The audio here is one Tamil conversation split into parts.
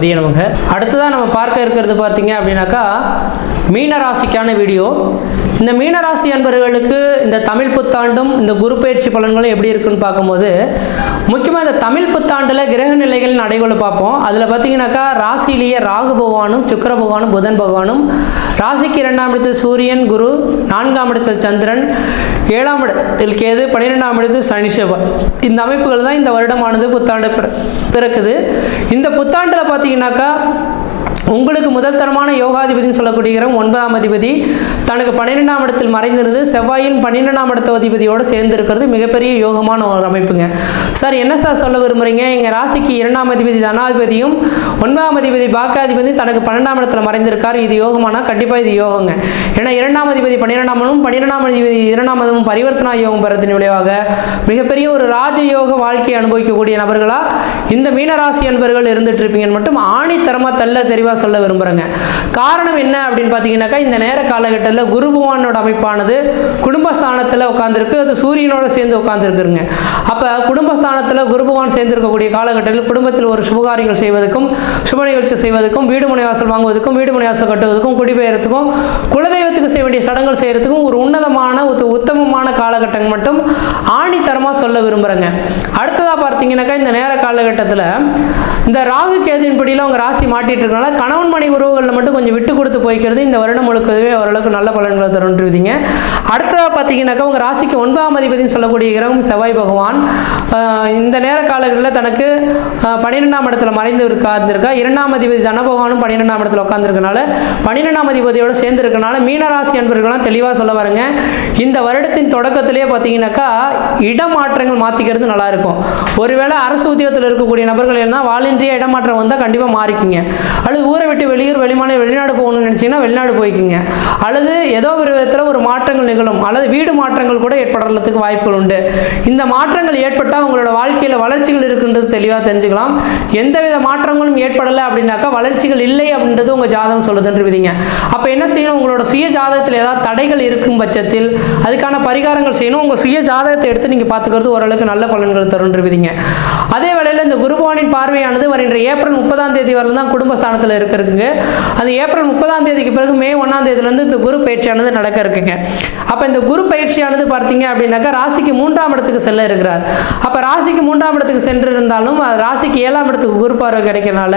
கணபதியே அடுத்ததாக நம்ம பார்க்க இருக்கிறது பார்த்தீங்க அப்படின்னாக்கா மீனராசிக்கான வீடியோ. இந்த மீனராசி அன்பர்களுக்கு இந்த தமிழ் புத்தாண்டும் இந்த குரு பயிற்சி பலன்களும் எப்படி இருக்குன்னு பார்க்கும்போது முக்கியமாக இந்த தமிழ் புத்தாண்டில் கிரக நிலைகள் நடைகளை பார்ப்போம். அதில் பார்த்தீங்கன்னாக்கா ராசியிலேயே ராகு பகவானும் சுக்கிர பகவானும் புதன் பகவானும் ராசிக்கு இரண்டாம் இடத்தில் சூரியன் குரு நான்காம் இடத்தில் சந்திரன் ஏழாம் இடத்தில் கேது பன்னிரெண்டாம் இடத்தில் சனி செவ்வாய். இந்த அமைப்புகள் தான் இந்த வருடமானது புத்தாண்டு பிற- பிறக்குது. இந்த புத்தாண்டில் பார்த்தீங்கன்னாக்கா உங்களுக்கு முதல் தரமான யோகாதிபதினு சொல்லக்கூடிய ஒன்பதாம் அதிபதி. தனக்கு பன்னிரெண்டாம் இடத்தில் மறைந்திருந்து செவ்வாயின் பன்னிரெண்டாம் இடத்த அதிபதியோடு சேர்ந்திருக்கிறது. மிகப்பெரிய யோகமான ஒரு அமைப்புங்க. சார் என்ன சார் சொல்ல விரும்புகிறீங்க எங்கள் ராசிக்கு இரண்டாம் அதிபதி தனாதிபதியும் ஒன்பதாம் அதிபதி பாக்காதிபதி தனக்கு பன்னெண்டாம் இடத்துல மறைந்திருக்கார். இது யோகமானா? கண்டிப்பாக இது யோகங்க. ஏன்னா இரண்டாம் அதிபதி பன்னிரெண்டாமனும் பன்னிரெண்டாம் அதிபதி இரண்டாம் அதுவும் பரிவர்த்தனா யோகம் பெறத்தின் விளைவாக மிகப்பெரிய ஒரு ராஜயோக வாழ்க்கையை அனுபவிக்கக்கூடிய நபர்களாக இந்த மீனராசி அன்பர்கள் இருந்துட்டு இருப்பீங்கன்னு மட்டும் ஆணித்தரமாக தள்ள தெளிவாக சொல்ல விரும்புகிறேங்க காரணம் என்ன அப்படின்னு பார்த்தீங்கன்னாக்கா இந்த நேர காலகட்டத்தில் குரு பகவானோட அமைப்பானது குடும்பஸ்தானத்தில் உட்காந்துருக்கு அது சூரியனோட சேர்ந்து உட்காந்துருக்குங்க அப்போ குடும்பஸ்தானத்தில் குரு பகவான் சேர்ந்திருக்கக்கூடிய காலகட்டத்தில் குடும்பத்தில் ஒரு சுபகாரியங்கள் செய்வதற்கும் சுப நிகழ்ச்சி செய்வதற்கும் வீடு முனைவாசல் வாங்குவதற்கும் வீடு முனைவாசல் கட்டுவதற்கும் குடிபெயர்த்துக்கும் குலதெய்வத்துக்கு செய்ய வேண்டிய சடங்குகள் செய்யறதுக்கும் ஒரு உன்னதமான ஒரு உத்தமமான காலகட்டம் மட்டும் ஆணித்தரமாக சொல்ல விரும்புகிறேங்க அடுத்ததாக பார்த்தீங்கன்னாக்கா இந்த நேர காலகட்டத்தில் இந்த ராகு கேதுவின்படியில் அவங்க ராசி மாட்டிட்டு இருக்கனால கணவன் மனை உறவுகளில் மட்டும் கொஞ்சம் விட்டு கொடுத்து போய்க்கிறது இந்த வருடம் முழுக்கவே ஓரளவுக்கு நல்ல பலன்களை தருன்றீங்க அடுத்ததாக பார்த்தீங்கன்னாக்கா உங்கள் ராசிக்கு ஒன்பதாம் அதிபதினு சொல்லக்கூடிய கிரகம் செவ்வாய் பகவான். இந்த நேர காலங்களில் தனக்கு பன்னிரெண்டாம் இடத்துல மறைந்து உட்கார்ந்திருக்கா இரண்டாம் அதிபதி தன பகவானும் பன்னிரெண்டாம் இடத்துல உட்காந்துருக்கனால பன்னிரெண்டாம் அதிபதியோடு சேர்ந்து இருக்கனால மீனராசி அன்பர்கள்லாம் தெளிவாக சொல்ல வரேங்க. இந்த வருடத்தின் தொடக்கத்திலேயே பார்த்தீங்கன்னாக்கா இடமாற்றங்கள் மாற்றிக்கிறது நல்லாயிருக்கும். ஒருவேளை அரசு உத்தியோகத்தில் இருக்கக்கூடிய நபர்கள் இருந்தால் வாலின்றிய இடமாற்றம் வந்தால் கண்டிப்பாக மாறிக்குங்க. அல்லது ஊரை விட்டு வெளியூர் வெளிமான வெளிநாடு போகணும்னு நினச்சிங்கன்னா வெளிநாடு போய்க்குங்க. அல்லது ஏதோ ஒரு விதத்தில் ஒரு மாற்றங்கள் நிகழும். அல்லது வீடு மாற்றங்கள் கூட ஏற்படுறதுக்கு வாய்ப்புகள் உண்டு. இந்த மாற்றங்கள் ஏற்பட்டால் உங்களோட வாழ்க்கையில் வளர்ச்சிகள் இருக்குன்றது தெளிவாக தெரிஞ்சுக்கலாம். எந்தவித மாற்றங்களும் ஏற்படலை அப்படின்னாக்கா வளர்ச்சிகள் இல்லை அப்படின்றது உங்கள் ஜாதகம் சொல்லுதுன்னு விதிங்க. அப்போ என்ன செய்யணும்? உங்களோட சுய ஜாதகத்தில் ஏதாவது தடைகள் இருக்கும் பட்சத்தில் அதுக்கான பரிகாரங்கள் செய்யணும். உங்கள் சுய ஜாதகத்தை எடுத்து நீங்கள் பார்த்துக்கிறது ஓரளவுக்கு நல்ல பலன்கள் தரும்னு விதிங்க. அதே வேளையில் இந்த குருபவானின் பார்வையானது வருகின்ற ஏப்ரல் முப்பதாம் தேதி வரல தான் குடும்பஸ்தானத்தில் இருக்க இருக்குங்க அது ஏப்ரல் முப்பதாம் தேதிக்கு பிறகு மே ஒன்றாம் தேதியிலேருந்து இந்த குரு பயிற்சியானது நடக்க இருக்குங்க. அப்போ இந்த குரு பயிற்சியானது பார்த்தீங்க அப்படின்னாக்கா ராசிக்கு மூன்றாம் இடத்துக்கு செல்ல இருக்கிறார். அப்போ ராசிக்கு மூன்றாம் இடத்துக்கு சென்று இருந்தாலும் ராசிக்கு ஏழாம் இடத்துக்கு குரு பார்வை கிடைக்கிறனால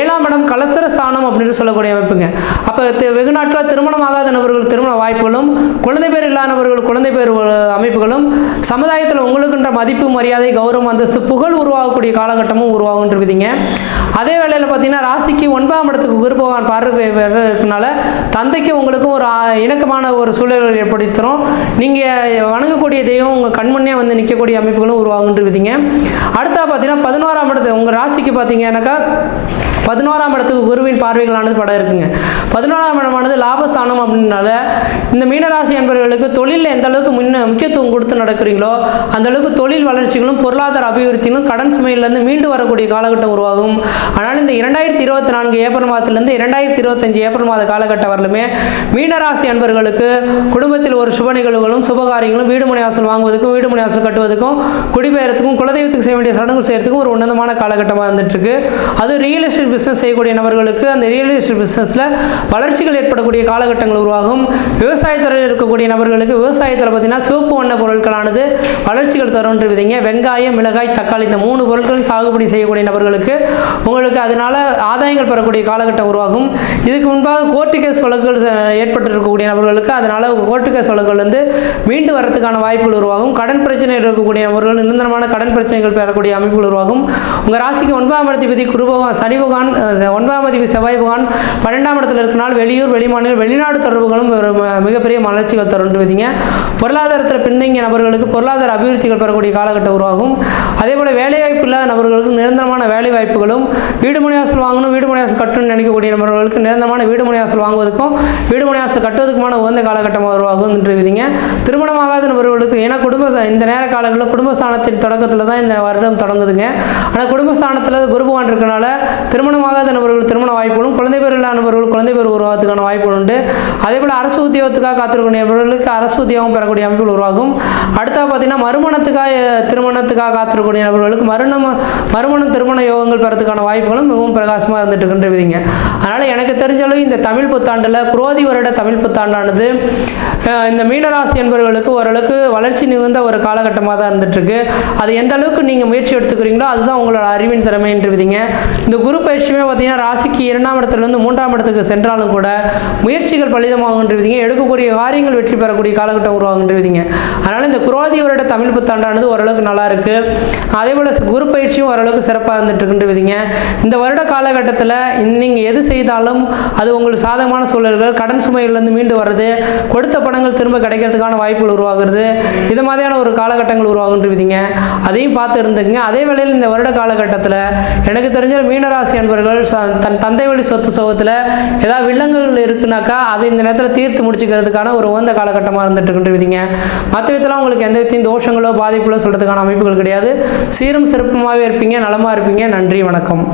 ஏழாம் இடம் கலசர ஸ்தானம் அப்படின்னு சொல்லக்கூடிய அமைப்புங்க. அப்போ வெகு நாட்களாக திருமணம் ஆகாத நபர்கள் திருமண வாய்ப்புகளும் குழந்தை பேர் இல்லாதவர்கள் குழந்தை பேர் அமைப்புகளும் சமுதாயத்தில் உங்களுக்குன்ற மதிப்பு மரியாதை கௌரவம் அந்தஸ்து புகழ் உருவாகக்கூடிய காலகட்டமும் உருவாகுன்றவிதிங்க அதே வேளையில் பார்த்தீங்கன்னா ராசிக்கு ஒன்பதாம் இடத்துக்கு குரு பகவான் பார்வை இருக்கனால தந்தைக்கு உங்களுக்கும் ஒரு இணக்கமான ஒரு சூழல்கள் ஏற்படுத்துகிறோம் நீங்கள் வணங்கக்கூடிய தெய்வம் உங்கள் கண்முன்னே வந்து நிற்கக்கூடிய அமைப்புகளும் உருவாகுன்றவிதிங்க அடுத்தா பார்த்தீங்கன்னா பதினோராம் இடத்து உங்கள் ராசிக்கு பார்த்தீங்கன்னாக்கா பதினோராம் இடத்துக்கு குருவின் பார்வைகளானது படம் இருக்குங்க. பதினோராம் இடமானது லாபஸ்தானம் அப்படின்னால இந்த மீனராசி என்பவர்களுக்கு தொழிலில் எந்த அளவுக்கு முன்ன முக்கியத்துவம் கொடுத்து நடக்கிறீங்களோ அந்த அளவுக்கு தொழில் வளர்ச்சிகளும் பொருளாதார அபிவிருத்திகளும் கடன் சுமையிலிருந்து மீண்டு வரக்கூடிய காலகட்டம் உருவாகும். ஆனால் இந்த இரண்டாயிரத்தி இருபத்தி நான்கு ஏப்ரல் மாதத்திலிருந்து இரண்டாயிரத்தி இருபத்தஞ்சு ஏப்ரல் மாத காலகட்டம் வரலுமே மீனராசி அன்பர்களுக்கு குடும்பத்தில் ஒரு சுப நிகழ்வுகளும் சுபகாரியங்களும் வீடு மனை வாங்குவதற்கும் வீடு மனை கட்டுவதற்கும் குடிபெயர்த்துக்கும் குலதெய்வத்துக்கு செய்ய வேண்டிய சடங்குகள் செய்யறதுக்கும் ஒரு உன்னதமான காலகட்டமாக இருந்துட்டு இருக்கு அது ரியல் எஸ்டேட் பிஸ்னஸ் செய்யக்கூடிய நபர்களுக்கு அந்த ரியல் எஸ்டேட் பிஸ்னஸில் வளர்ச்சிகள் ஏற்படக்கூடிய காலகட்டங்கள் உருவாகும். விவசாயத்துறையில் இருக்கக்கூடிய நபர்களுக்கு விவசாயத்தில் பார்த்தீங்கன்னா சிவப்பு வண்ண பொருட்களானது வளர்ச்சிகள் தரும்ன்ற விதிங்க வெங்காயம் மிளகாய் தக்காளி இந்த மூணு பொருட்களும் சாகுபடி செய்யக்கூடிய நபர்களுக்கு உங்களுக்கு அதனால் ஆதாயங்கள் பெறக்கூடிய காலகட்டம் உருவாகும். இதுக்கு முன்பாக கோர்ட்டு கேஸ் வழக்குகள் ஏற்பட்டு இருக்கக்கூடிய நபர்களுக்கு அதனால் கோர்ட்டு கேஸ் வழக்குகள் வந்து மீண்டு வரதுக்கான வாய்ப்புகள் உருவாகும். கடன் பிரச்சனை இருக்கக்கூடிய நபர்கள் நிரந்தரமான கடன் பிரச்சனைகள் பெறக்கூடிய அமைப்புகள் உருவாகும். உங்கள் ராசிக்கு ஒன்பதாம் அதிபதி குரு பகவான் சனி பகவான் ஒன்பதாம் அதிபதி செவ்வாய் பகவான் பன்னெண்டாம் இடத்துல இருக்கனால் வெளியூர் வெளிமாநில வெளிநாடு தொடர்புகளும் மிக மிகப்பெரிய வளர்ச்சிகள் தரும் விதிங்க. பொருளாதாரத்தில் பின்தங்கிய நபர்களுக்கு பொருளாதார அபிவிருத்திகள் பெறக்கூடிய காலகட்டம் உருவாகும். அதே போல் வேலைவாய்ப்பு இல்லாத நபர்களுக்கு நிரந்தரமான வேலை வாய்ப்புகளும் வீடு முனையாசல் வாங்கணும் வீடு முனையாசல் கட்டணும்னு நினைக்கக்கூடிய நபர்களுக்கு நிரந்தரமான வீடு முனையாசல் வாங்குவதற்கும் வீடு முனையாசல் கட்டுவதற்குமான உகந்த காலகட்டமாக உருவாகும் உருவாகும் என்று விதிங்க. திருமணமாகாத நபர்களுக்கு ஏன்னா குடும்ப இந்த நேர காலங்களில் குடும்பஸ்தானத்தின் தொடக்கத்தில் தான் இந்த வருடம் தொடங்குதுங்க. ஆனால் குடும்பஸ்தானத்தில் குரு பகவான் இருக்கனால திருமணமாகாத நபர்கள் திருமண வாய்ப்புகளும் குழந்தை பேர் இல்லாத நபர்கள் குழந்தை பேர் உருவாகிறதுக்கான வாய்ப்புகள் உண்டு. அதே போல் அரசு உத்தியோகத்துக்காக காத்திருக்கக்கூடிய நபர்களுக்கு அரசு உத்தியோகம் பெறக்கூடிய அமைப்புகள் உருவாகும். அடுத்தது பார்த்தீங்கன்னா மறுமணத்துக்காக திருமணத்துக்காக காத்திருக்கக்கூடிய நபர்களுக்கு மறுணம் மறுமணம் திருமண யோகங்கள் பெறதுக்கான வாய்ப்புகளும் மிகவும் பிரகாசமாக இருந்துட்டு இருக்கின்ற விதிங்க. அதனால் எனக்கு தெரிஞ்சளவு இந்த தமிழ் புத்தாண்டில் குரோதி வருட தமிழ் புத்தாண்டானது இந்த மீனராசி என்பவர்களுக்கு ஓரளவுக்கு வளர்ச்சி மிகுந்த ஒரு காலகட்டமாக தான் இருந்துட்டுருக்கு அது எந்த அளவுக்கு நீங்கள் முயற்சி எடுத்துக்கிறீங்களோ அதுதான் உங்களோட அறிவின் திறமை என்று விதிங்க. இந்த குரு பயிற்சியுமே பார்த்தீங்கன்னா ராசிக்கு இரண்டாம் இடத்துலேருந்து மூன்றாம் இடத்துக்கு சென்றாலும் கூட முயற்சிகள் பலிதமாகுன்ற விதிங்க. எடுக்கக்கூடிய காரியங்கள் வெற்றி பெறக்கூடிய காலகட்டம் உருவாகின்றீங்க அதனால் இந்த குரோதி வருட தமிழ் புத்தாண்டானது ஓரளவுக்கு நல்லா இருக்கு. அதே போல் குரு பயிற்சியும் ஓரளவுக்கு சிறப்பாக இருந்துட்டு இந்த வருட காலகட்டத்தில் நீங்கள் எது செய்தாலும் அது உங்களுக்கு சாதகமான சூழல்கள் கடன் சுமைகள்லேருந்து மீண்டு வர்றது கொடுத்த பணங்கள் திரும்ப கிடைக்கிறதுக்கான வாய்ப்புகள் உருவாகிறது இது மாதிரியான ஒரு காலகட்டங்கள் உருவாகுன்ற அதையும் பார்த்து இருந்துக்குங்க. அதே வேளையில் இந்த வருட காலகட்டத்தில் எனக்கு தெரிஞ்ச மீனராசி அன்பர்கள் தன் தந்தை வழி சொத்து சோகத்தில் ஏதாவது வில்லங்கள் இருக்குனாக்கா அதை இந்த நேரத்தில் தீர்த்து முடிச்சுக்கிறது செய்கிறதுக்கான ஒரு உகந்த காலகட்டமாக இருந்துட்டு இருக்கின்ற விதிங்க மற்ற விதத்தெல்லாம் உங்களுக்கு எந்த விதத்தையும் தோஷங்களோ பாதிப்புகளோ சொல்கிறதுக்கான அமைப்புகள் கிடையாது. சீரும் சிறப்புமாகவே இருப்பீங்க நலமாக இருப்பீங்க. நன்றி வணக்கம்.